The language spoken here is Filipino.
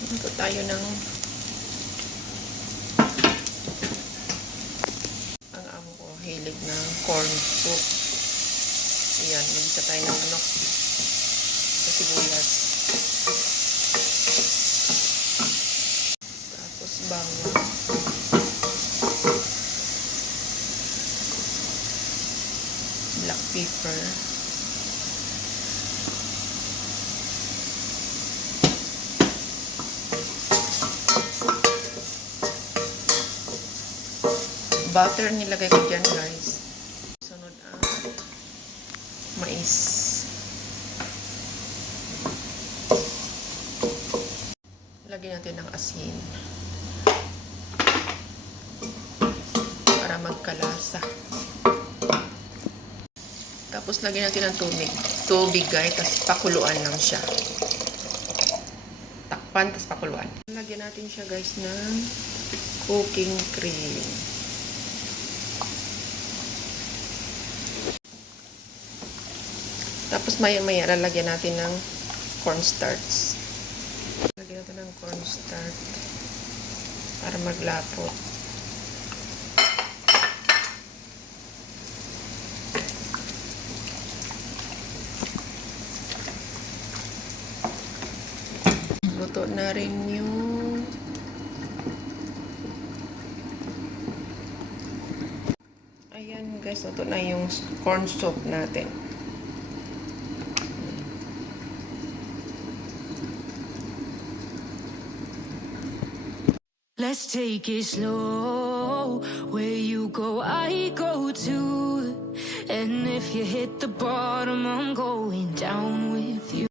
Ito tayo ng ang amo ko hilig ng corn soup. Ayan, mag-isa tayo ng manok sa sibuyas. Tapos bawang. Black pepper. Butter nilagay ko dyan, guys. Sunod ang mais. Lagyan natin ng asin para magkalasa. Tapos lagyan natin ng tubig, guys. Tapos pakuluan lang siya. Takpan, tapos pakuluan. Lagyan natin siya, guys, ng cooking cream. Tapos maya-maya lalagyan natin ng cornstarch. Lagyan natin ng cornstarch para maglapot. Luto na rin yung ayan, guys, luto na yung corn soup natin. Let's take it slow. Where you go, I go too. And if you hit the bottom, I'm going down with you.